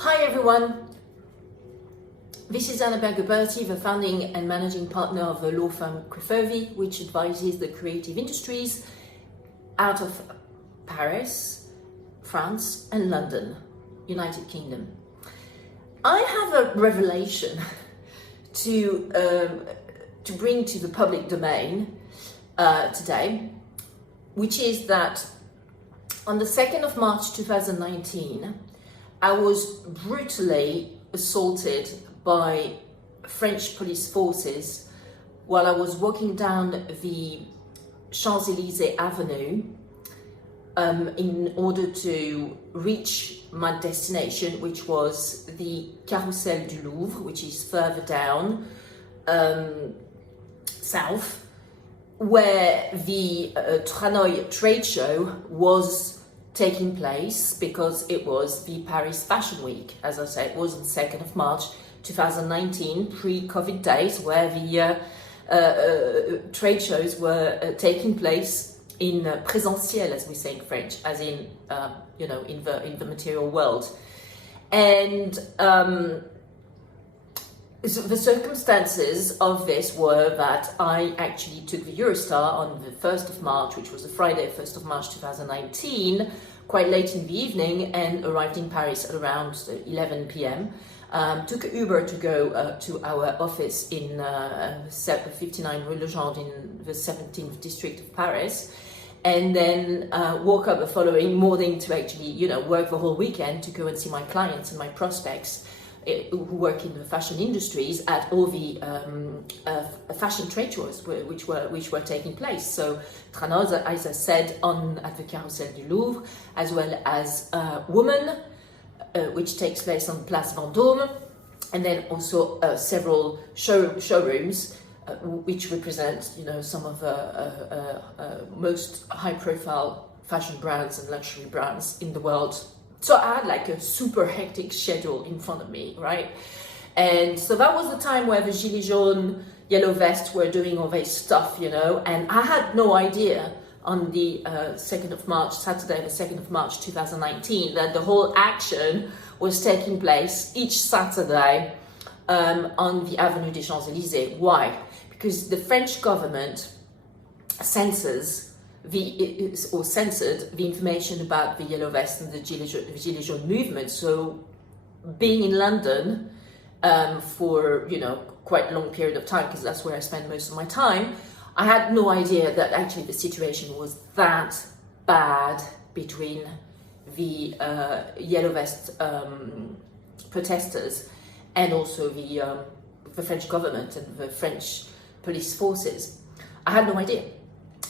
Hi everyone, this is Annabelle Gabberti, the founding and managing partner of the law firm Crefovi, which advises the creative industries out of Paris, France and London, United Kingdom. I have a revelation to bring to the public domain today, which is that on the 2nd of March 2019, I was brutally assaulted by French police forces while I was walking down the Champs-Élysées Avenue in order to reach my destination, which was the Carrousel du Louvre, which is further down south, where the Tranoï trade show was taking place, because it was the Paris Fashion Week. As I said, it was on 2nd of March 2019, pre-COVID days, where the trade shows were taking place in présentiel, as we say in French, as in in the material world. And the circumstances of this were that I actually took the Eurostar on the 1st of March, which was a Friday, 1st of March 2019, quite late in the evening, and arrived in Paris at around 11 p.m. Took an Uber to go to our office in 59 Rue Legendre in the 17th district of Paris, and then woke up the following morning to actually, work the whole weekend to go and see my clients and my prospects who work in the fashion industries at all the fashion trade shows which were taking place. So Tranoï, as I said, at the Carrousel du Louvre, as well as Woman, which takes place on Place Vendôme, and then also several showrooms which represent, some of the most high-profile fashion brands and luxury brands in the world. So I had like a super hectic schedule in front of me, right? And so that was the time where the Gilets jaunes, yellow vests were doing all this stuff, and I had no idea on the 2nd of March, Saturday, the 2nd of March 2019, that the whole action was taking place each Saturday on the Avenue des Champs-Élysées. Why? Because the French government censored the information about the yellow vest and the Gilets jaunes movement. So being in London for quite a long period of time, because that's where I spend most of my time, I had no idea that actually the situation was that bad between the yellow vest protesters and also the French government and the French police forces. I had no idea.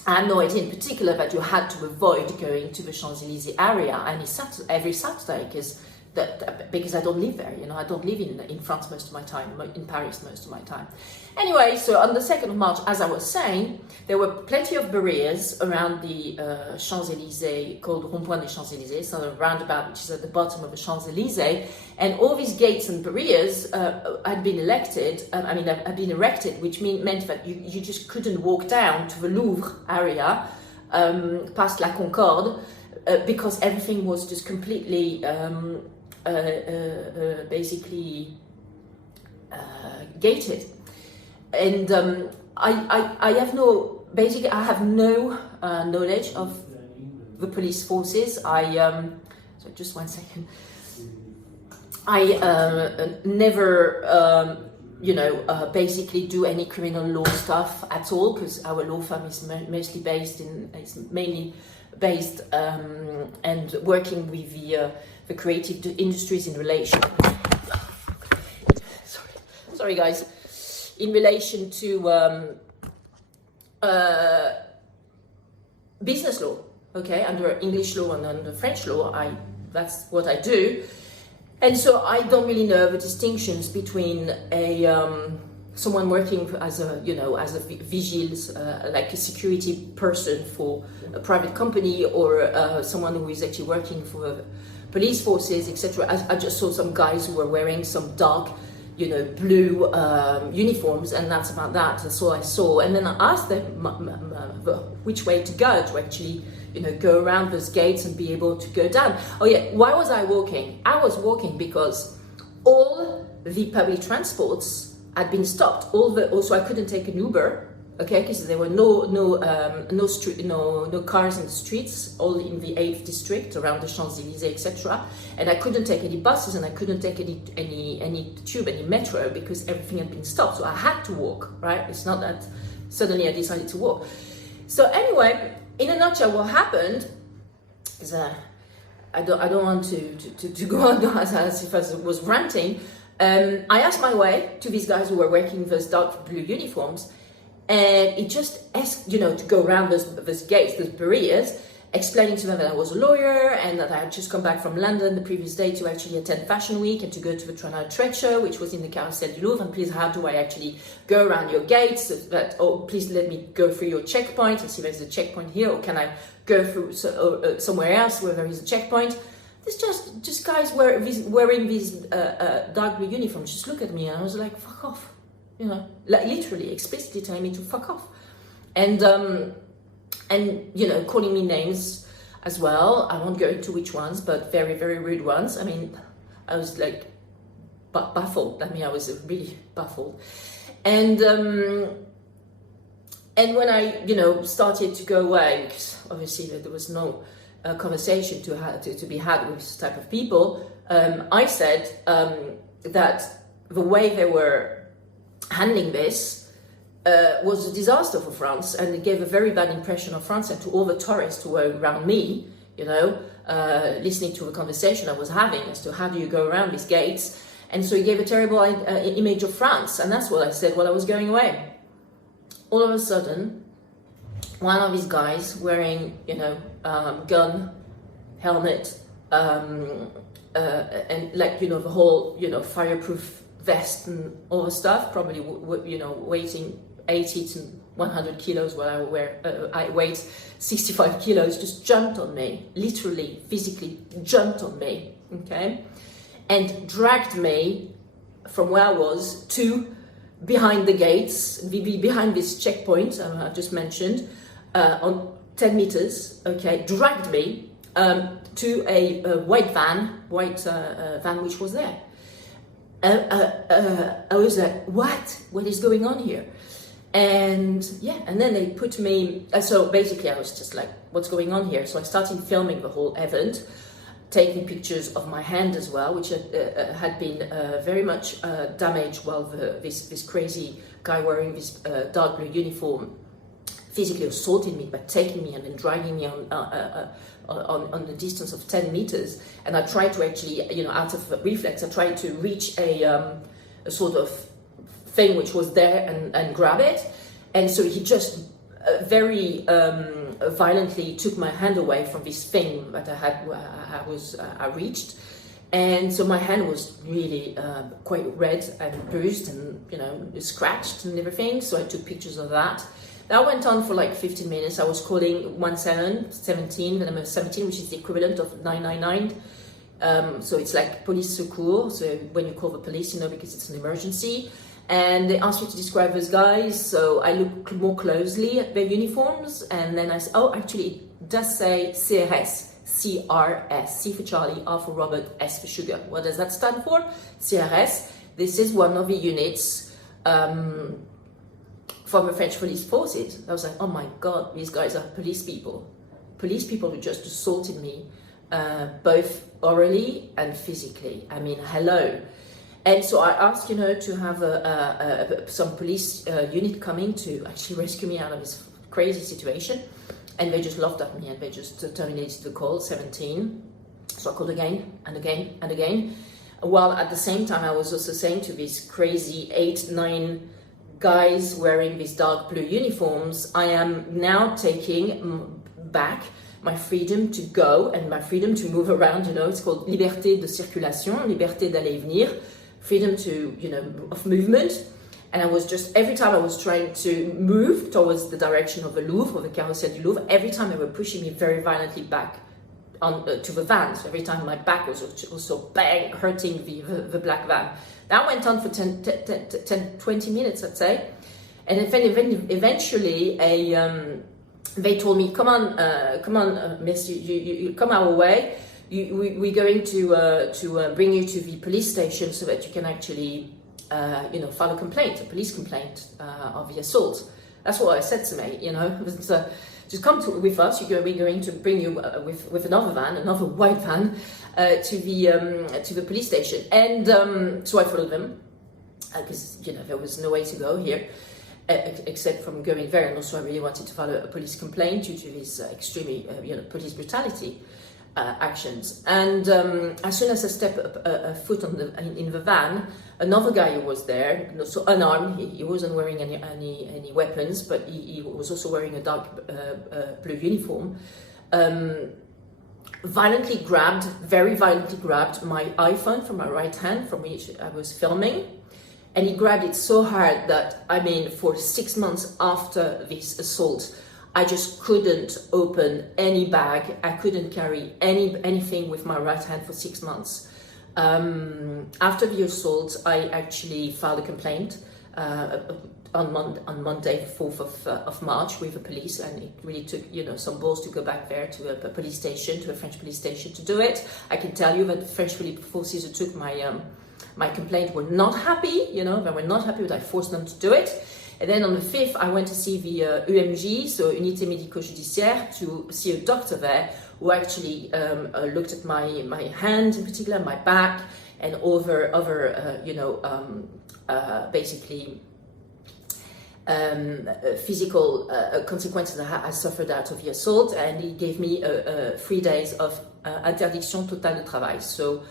I had no idea in particular that you had to avoid going to the Champs-Élysées area every Saturday, because I don't live there, I don't live in France most of my time, in Paris most of my time. Anyway, so on the 2nd of March, as I was saying, there were plenty of barriers around the Champs-Élysées, called Rond-Point des Champs-Élysées, so a roundabout which is at the bottom of the Champs-Élysées, and all these gates and barriers had been erected, which meant that you just couldn't walk down to the Louvre area, past La Concorde, because everything was just completely basically gated. And I have no knowledge of the police forces. So just one second. I never basically do any criminal law stuff at all, because our law firm is mainly based and working with the creative industries in relation. Sorry guys. In relation to business law, okay, under English law and under French law, that's what I do, and so I don't really know the distinctions between someone working as a vigile, like a security person for a private company, or someone who is actually working for police forces, etc. I just saw some guys who were wearing some dark blue uniforms, and that's about that. That's all I saw. And then I asked them which way to go to actually, go around those gates and be able to go down. Oh yeah, why was I walking? I was walking because all the public transports had been stopped. Also I couldn't take an Uber, okay, because there were no cars in the streets, all in the 8th district around the Champs-Élysées, etc. And I couldn't take any buses, and I couldn't take any tube, any metro, because everything had been stopped. So I had to walk, right? It's not that suddenly I decided to walk. So anyway, in a nutshell, what happened is I don't want to go on as if I was ranting. I asked my way to these guys who were wearing those dark blue uniforms, and it just asked, to go around those gates, those barriers, explaining to them that I was a lawyer and that I had just come back from London the previous day to actually attend Fashion Week and to go to the Toronto Trade Show, which was in the Carrousel du Louvre. And please, how do I actually go around your gates? Please let me go through your checkpoint and see if there's a checkpoint here, or can I go through somewhere else where there is a checkpoint? There's just guys wearing these dark blue uniforms. Just look at me, and I was like, fuck off. Like literally, explicitly telling me to fuck off, and calling me names as well. I won't go into which ones, but very, very rude ones. I mean, I was like baffled. I mean, I was really baffled, and when I started to go away, because obviously there was no conversation to be had with this type of people, I said that the way they were handling this was a disaster for France, and it gave a very bad impression of France and to all the tourists who were around me, listening to the conversation I was having as to how do you go around these gates. And so it gave a terrible image of France, and that's what I said while I was going away. All of a sudden, one of these guys wearing, gun, helmet, and the whole, fireproof vest and all the stuff, probably weighing 80 to 100 kilos, while I weighed 65 kilos, just jumped on me, literally, physically jumped on me, okay, and dragged me from where I was to behind the gates, behind this checkpoint I just mentioned, on 10 meters, okay, dragged me to a white van which was there. I was like, what is going on here? And then they put me, so basically I was just like, what's going on here? So I started filming the whole event, taking pictures of my hand as well, which had been very much damaged while this crazy guy wearing this dark blue uniform physically assaulted me by taking me and then dragging me on the distance of 10 meters. And I tried to actually, out of reflex, I tried to reach a sort of thing which was there and grab it. And so he just very violently took my hand away from this thing that I reached. And so my hand was really quite red and bruised and, scratched and everything. So I took pictures of that. That went on for like 15 minutes. I was calling 17, the number 17, which is the equivalent of 999. So it's like police secours. So when you call the police, because it's an emergency. And they asked me to describe those guys. So I looked more closely at their uniforms. And then I said, oh, actually, it does say CRS. CRS. C for Charlie, R for Robert, S for Sugar. What does that stand for? CRS. This is one of the units from the French police forces. I was like, oh my God, these guys are police people. Police people who just assaulted me, both orally and physically. I mean, hello. And so I asked, to have some police unit coming to actually rescue me out of this crazy situation. And they just laughed at me and they just terminated the call, 17. So I called again and again and again. While at the same time, I was also saying to these crazy 8, 9 guys wearing these dark blue uniforms, I am now taking back my freedom to go and my freedom to move around. It's called liberté de circulation, liberté d'aller et venir, freedom to, of movement. And I was just, every time I was trying to move towards the direction of the Louvre, or the Carrousel du Louvre, every time they were pushing me very violently back to the van. So every time my back was also bang, hurting the black van. That went on for 10, 20 minutes, I'd say. And then eventually they told me, come on, miss, you come our way. We're going to bring you to the police station so that you can actually, file a police complaint of the assault. That's what I said to me, just come with us. We're going to bring you with another white van, to the police station. And so I followed them because there was no way to go here. Except from going there, and also I really wanted to file a police complaint due to this extremely, police brutality actions. And as soon as I stepped a foot in the van, another guy who was there, so unarmed, he wasn't wearing any weapons, but he was also wearing a dark blue uniform. Very violently grabbed my iPhone from my right hand, from which I was filming. And he grabbed it so hard that, for 6 months after this assault, I just couldn't open any bag. I couldn't carry anything with my right hand for 6 months. After the assault, I actually filed a complaint on Monday, the 4th of March, with the police, and it really took some balls to go back there to a police station, to a French police station, to do it. I can tell you that the French police forces who took my complaint were not happy, they were not happy, but I forced them to do it. And then on the 5th, I went to see the UMJ, so Unité Médico-Judiciaire, to see a doctor there who actually looked at my hand in particular, my back, and other physical consequences that I suffered out of the assault. And he gave me 3 days of interdiction totale de travail, so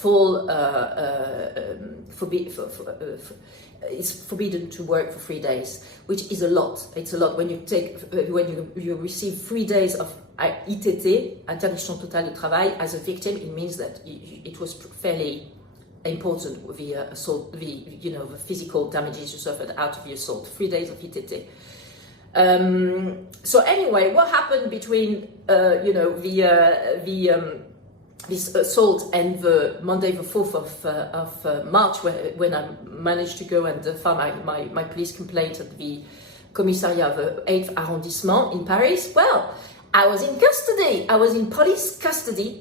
full it's forbidden to work for 3 days, which is a lot. It's a lot when you receive 3 days of ITT, interdiction totale de travail, as a victim. It means that it was fairly important with the assault, the physical damages you suffered out of the assault. 3 days of ITT. So anyway, what happened between this assault and the Monday, the 4th of March, when I managed to go and file my police complaint at the commissariat of the 8th arrondissement in Paris? Well, I was in custody. I was in police custody.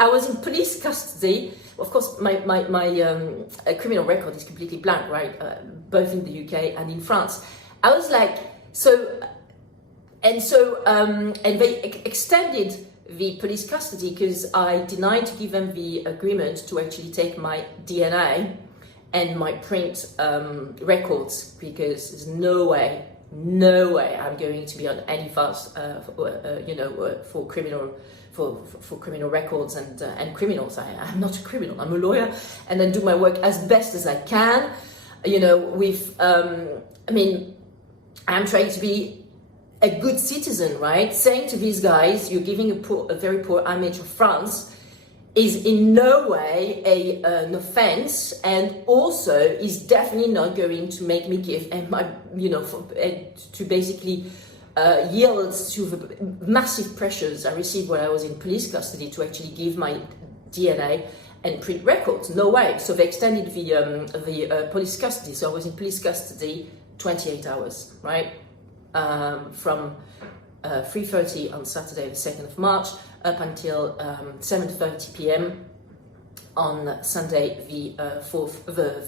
I was in police custody. Of course, my criminal record is completely blank, right? Both in the UK and in France. I was like, and they extended the police custody because I denied to give them the agreement to actually take my DNA and my print records, because there's no way I'm going to be on any fast, for criminal records and criminals. I'm not a criminal. I'm a lawyer, and I do my work as best as I can. I'm trying to be a good citizen, right? Saying to these guys, you're giving a very poor image of France, is in no way an offense, and also is definitely not going to make me give to basically yield to the massive pressures I received when I was in police custody to actually give my DNA and print records. No way. So they extended the police custody. So I was in police custody 28 hours, right? From 3:30 on Saturday, the 2nd of March, up until 7:30 p.m. on Sunday, the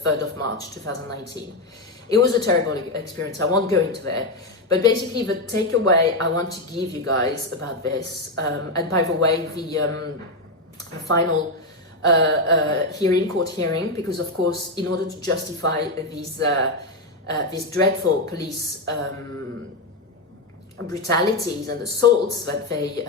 3rd of March, 2019. It was a terrible experience. I won't go into that. But basically, the takeaway I want to give you guys about this, and by the way, the final court hearing, because of course, in order to justify these dreadful police brutalities and assaults that they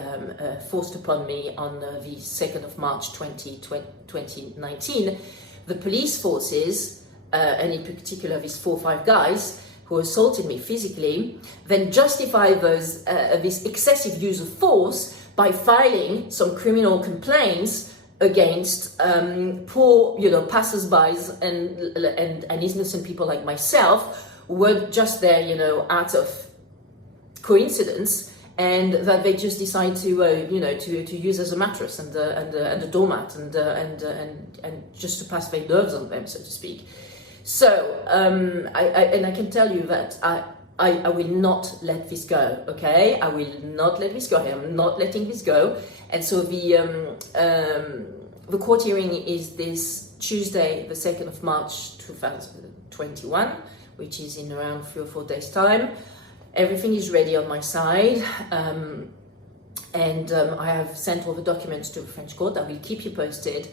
forced upon me on the 2nd of March 2019, the police forces, and in particular these 4 or 5 guys who assaulted me physically, then justify this excessive use of force by filing some criminal complaints against poor, passers-by and innocent people like myself, who were just there, out of coincidence, and that they just decide to use as a mattress and a doormat and just to pass their nerves on them, so to speak. So I can tell you that I will not let this go, okay? I will not let this go. I am not letting this go. And so the court hearing is this Tuesday, the 2nd of March 2021, which is in around 3 or 4 days' time. Everything is ready on my side. And I have sent all the documents to the French court. I will keep you posted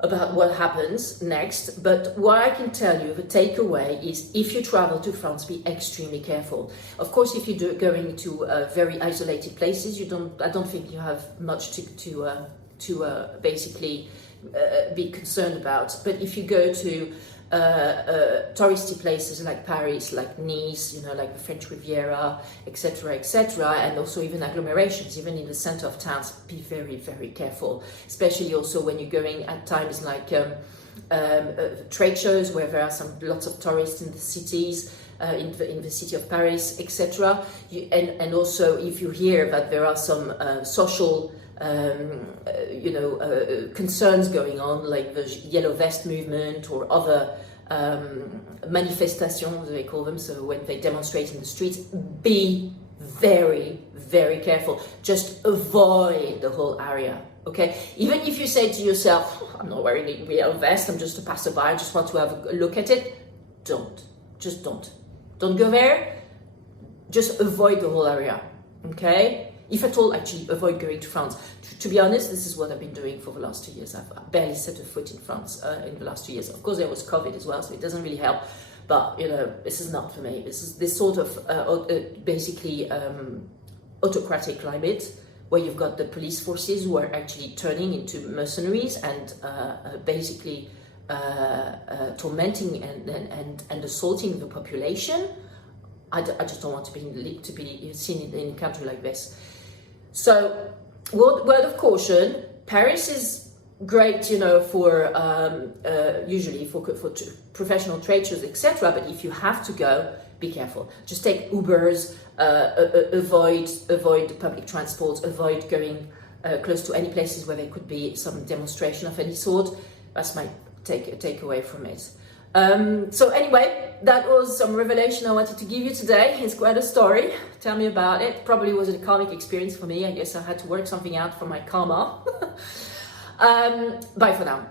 about what happens next. But what I can tell you, the takeaway is, if you travel to France, be extremely careful. Of course, if you're going to very isolated places, I don't think you have much to basically be concerned about. But if you go to touristy places like Paris, like Nice, like the French Riviera, etc., and also even agglomerations, even in the center of towns, be very, very careful, especially also when you're going at times like trade shows where there are lots of tourists in the cities, in the city of Paris, etc. And also if you hear that there are some social concerns going on, like the Yellow Vest movement or other manifestations, they call them, so when they demonstrate in the streets, be very, very careful. Just avoid the whole area, okay? Even if you say to yourself, I'm not wearing a Yellow Vest, I'm just a passerby, I just want to have a look at it, don't go there. Just avoid the whole area, okay? If at all, actually avoid going to France. To be honest, this is what I've been doing for the last 2 years. I've barely set a foot in France in the last 2 years. Of course, there was COVID as well, so it doesn't really help. But, this is not for me. This is this sort of basically autocratic climate where you've got the police forces who are actually turning into mercenaries and basically tormenting and assaulting the population. I just don't want to be seen in a country like this. So, word of caution: Paris is great, for usually for professional trade shows, etc. But if you have to go, be careful. Just take Ubers. Avoid public transport. Avoid going close to any places where there could be some demonstration of any sort. That's my takeaway from it. So anyway, that was some revelation I wanted to give you today. It's quite a story. Tell me about it. Probably was a karmic experience for me. I guess I had to work something out for my karma. Bye for now.